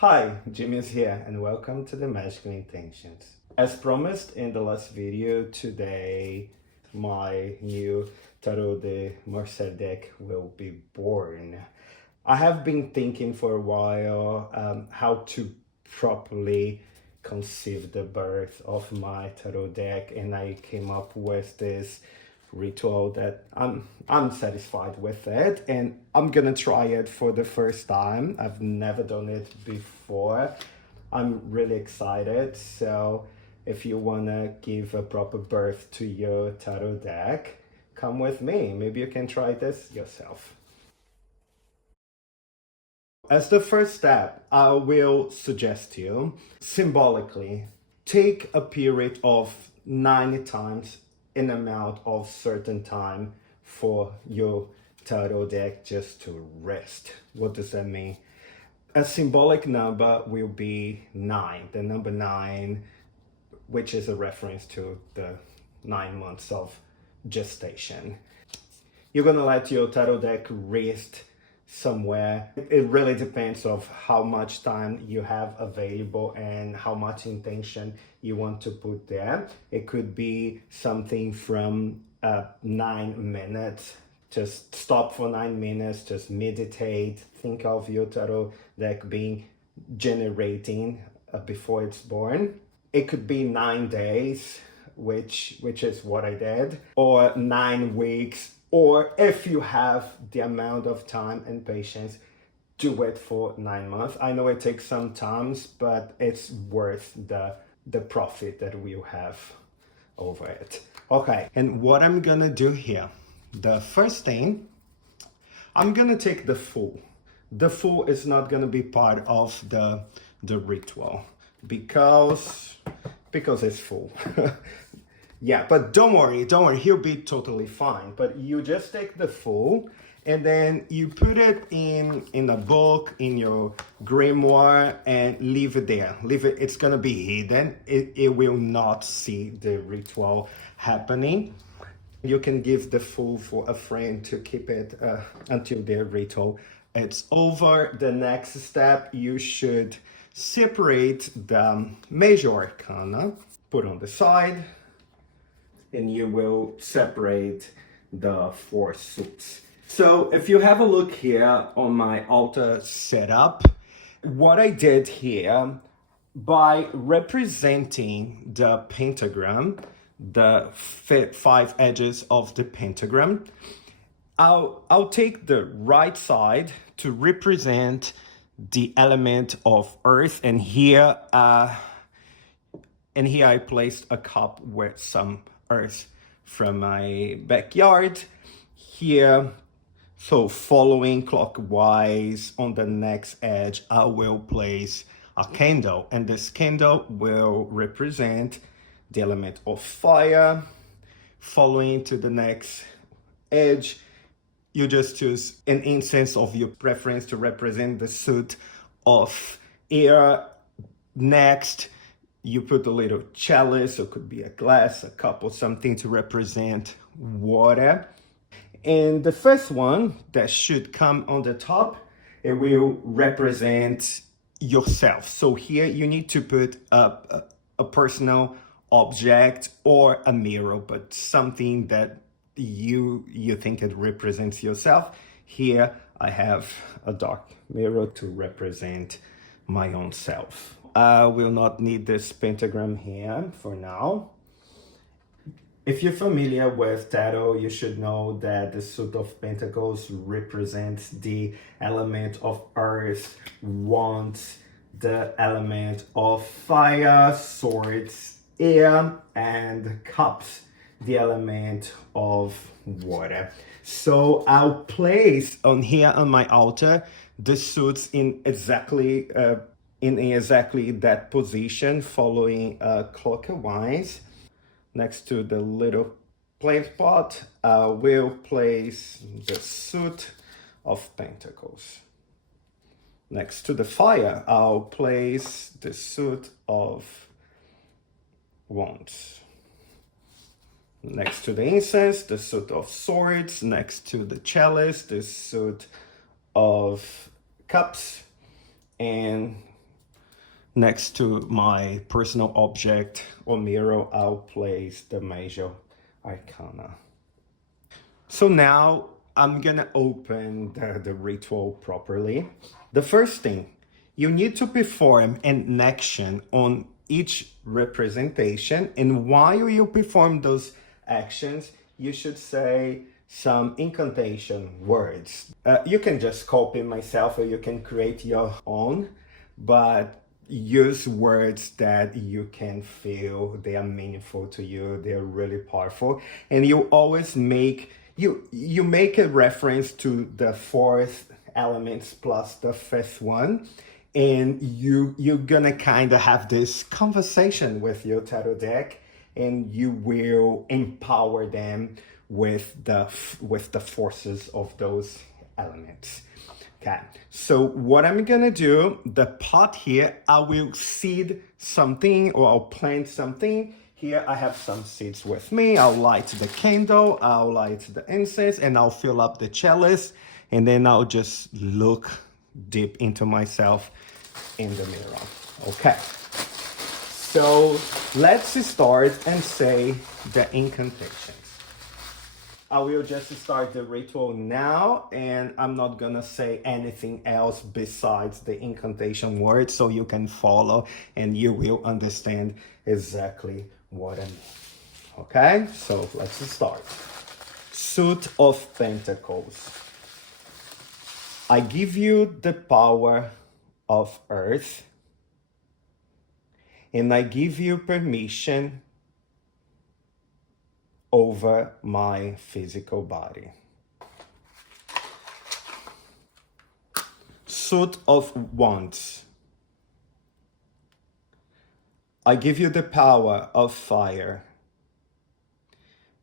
Hi, Jimmy is here and welcome to the Magical Intentions. As promised in the last video, today my new Tarot de Marseille deck will be born. I have been thinking for a while how to properly conceive the birth of my tarot deck, and I came up with this ritual that I'm satisfied with it, and I'm gonna try it for the first time. I've never done it before. I'm really excited. So if you wanna give a proper birth to your tarot deck, come with me. Maybe you can try this yourself. As the first step, I will suggest you symbolically take a period of 9 times an amount of certain time for your tarot deck just to rest. What does that mean? A symbolic number will be 9, the number 9, which is a reference to the 9 months of gestation. You're gonna let your tarot deck rest somewhere. It really depends of how much time you have available and how much intention you want to put there. It could be something from 9 minutes. Just stop for 9 minutes, just meditate, think of your tarot deck being generating before it's born. It could be 9 days, which is what I did, or 9 weeks. Or if you have the amount of time and patience, do it for 9 months. I know it takes some time, but it's worth the profit that we'll have over it. Okay, and what I'm gonna do here, the first thing, I'm gonna take the Fool. The Fool is not gonna be part of the ritual because it's full. Yeah, but don't worry, he'll be totally fine. But you just take the Fool and then you put it in a book, in your grimoire, and leave it there. Leave it, it's gonna be hidden. It will not see the ritual happening. You can give the Fool for a friend to keep it until the ritual it's over. The next step, you should separate the major arcana, put on the side, and you will separate the 4 suits. So if you have a look here on my altar setup, what I did here, by representing the pentagram, the 5 edges of the pentagram, I'll take the right side to represent the element of earth, and here I placed a cup with some earth from my backyard here. So following clockwise, on the next edge I will place a candle, and this candle will represent the element of fire. Following to the next edge, you just choose an incense of your preference to represent the suit of air. Next, you put a little chalice, or it could be a glass, a cup, or something to represent water. And the first one that should come on the top, it will represent yourself. So here you need to put a personal object or a mirror, but something that you think it represents yourself. Here I have a dark mirror to represent my own self. I will not need this pentagram here for now. If you're familiar with tarot, you should know that the suit of pentacles represents the element of earth, wands, the element of fire, swords, air, and cups, the element of water. So I'll place on here on my altar the suits in exactly that position, following clockwise. Next to the little plant pot, I will place the suit of pentacles. Next to the fire, I'll place the suit of wands. Next to the incense, the suit of swords. Next to the chalice, the suit of cups. And next to my personal object or mirror, I'll place the major arcana. So now I'm gonna open the ritual properly. The first thing, you need to perform an action on each representation, and while you perform those actions, you should say some incantation words. You can just copy myself or you can create your own, but use words that you can feel they are meaningful to you, they're really powerful, and you always make you make a reference to the fourth elements plus the fifth one, and you're gonna kind of have this conversation with your tarot deck, and you will empower them with the forces of those elements. Okay, so what I'm gonna do, the pot here, I will seed something or I'll plant something. Here I have some seeds with me. I'll light the candle, I'll light the incense, and I'll fill up the chalice, and then I'll just look deep into myself in the mirror. Okay, so let's start and say the incantations. I will just start the ritual now, and I'm not gonna say anything else besides the incantation words, so you can follow and you will understand exactly what I mean. Okay, so let's start. Suit of Pentacles. I give you the power of earth, and I give you permission over my physical body. Suit of Wands. I give you the power of fire,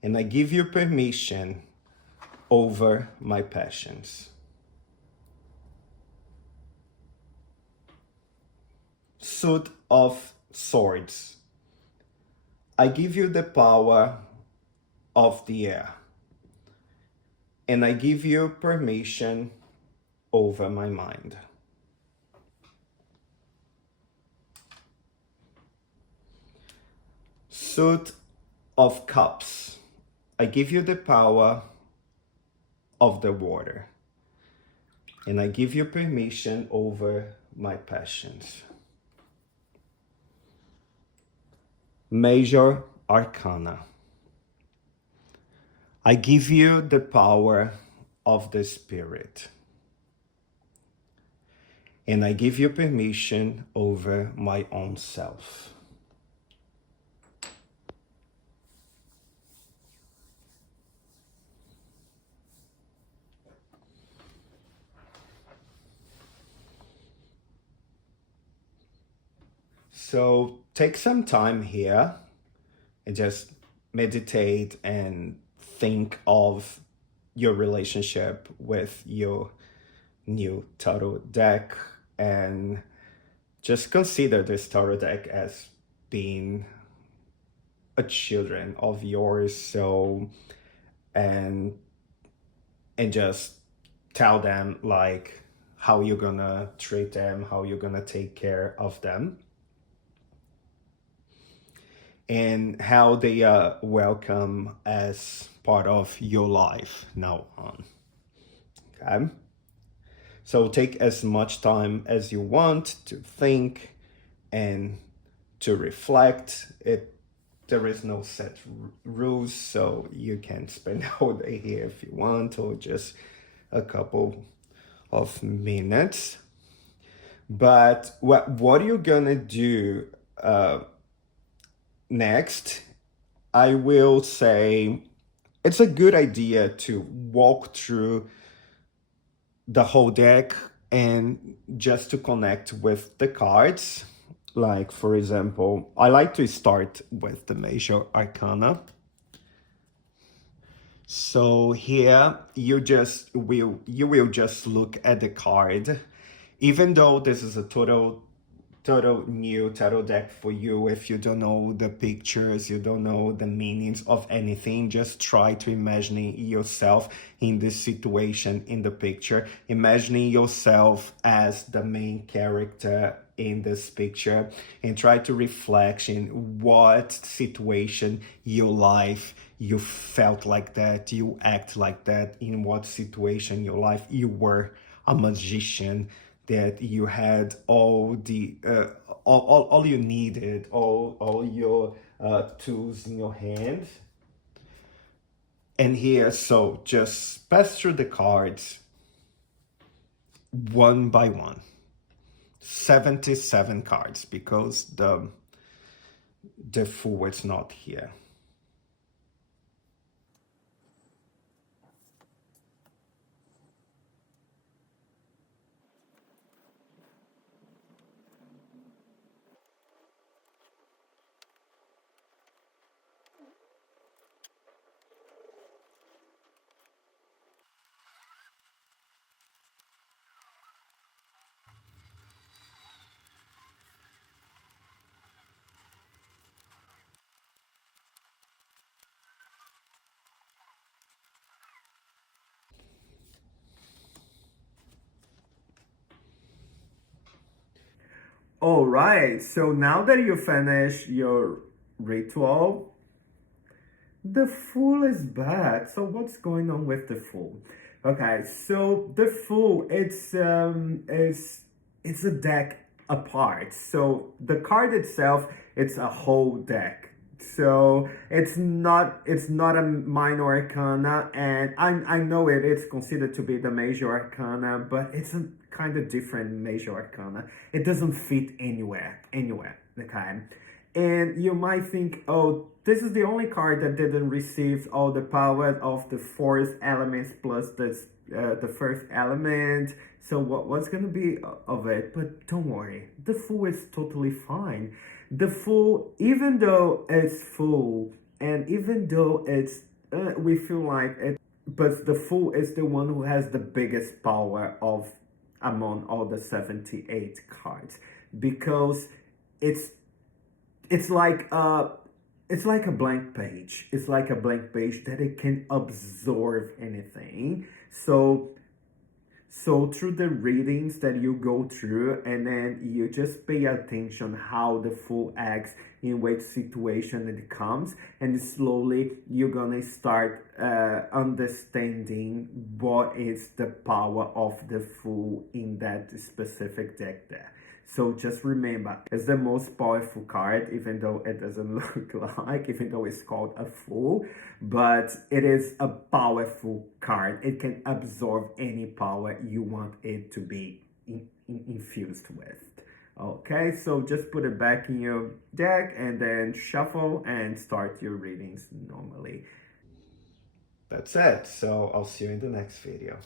and I give you permission over my passions. Suit of Swords. I give you the power of the air, and I give you permission over my mind. Suit of Cups. I give you the power of the water, and I give you permission over my passions. Major Arcana. I give you the power of the Spirit, and I give you permission over my own self. So take some time here and just meditate and think of your relationship with your new tarot deck, and just consider this tarot deck as being a children of yours. So and just tell them like how you're gonna treat them, how you're gonna take care of them, and how they are welcome as part of your life now on. Okay? So take as much time as you want to think and to reflect. There is no set rules, so you can spend the whole day here if you want, or just a couple of minutes. But what you're gonna do next, I will say it's a good idea to walk through the whole deck and just to connect with the cards. Like, for example, I like to start with the Major Arcana. So here you will just look at the card. Even though this is a total new tarot deck for you, if you don't know the pictures, you don't know the meanings of anything, just try to imagine yourself in this situation in the picture, imagining yourself as the main character in this picture and try to reflect in what situation your life you felt like that, you act like that, in what situation your life you were a magician, that you had all the all you needed, all your tools in your hand. And here, so just pass through the cards one by one. 77 cards, because the Fool is not here. All right, so now that you finish your ritual, the Fool is back. So what's going on with the Fool? Okay, so the Fool, it's a deck apart. So the card itself, it's a whole deck. So it's not a minor arcana, and I know it's considered to be the major arcana, but it's a kind of different major arcana. It doesn't fit anywhere. Okay. And you might think, oh, this is the only card that didn't receive all the power of the fourth elements plus the first element. So what's gonna be of it? But don't worry, the Fool is totally fine. The Fool, even though it's full, and even though it's we feel like it, but the Fool is the one who has the biggest power of among all the 78 cards, because it's it's like uh it's like a blank page. It's like a blank page that it can absorb anything. So through the readings that you go through, and then you just pay attention how the Fool acts, in which situation it comes, and slowly you're gonna start understanding what is the power of the Fool in that specific deck there. So just remember, it's the most powerful card, even though it doesn't look like, even though it's called a Fool, but it is a powerful card. It can absorb any power you want it to be infused with. Okay, so just put it back in your deck and then shuffle and start your readings normally. That's it. So I'll see you in the next video.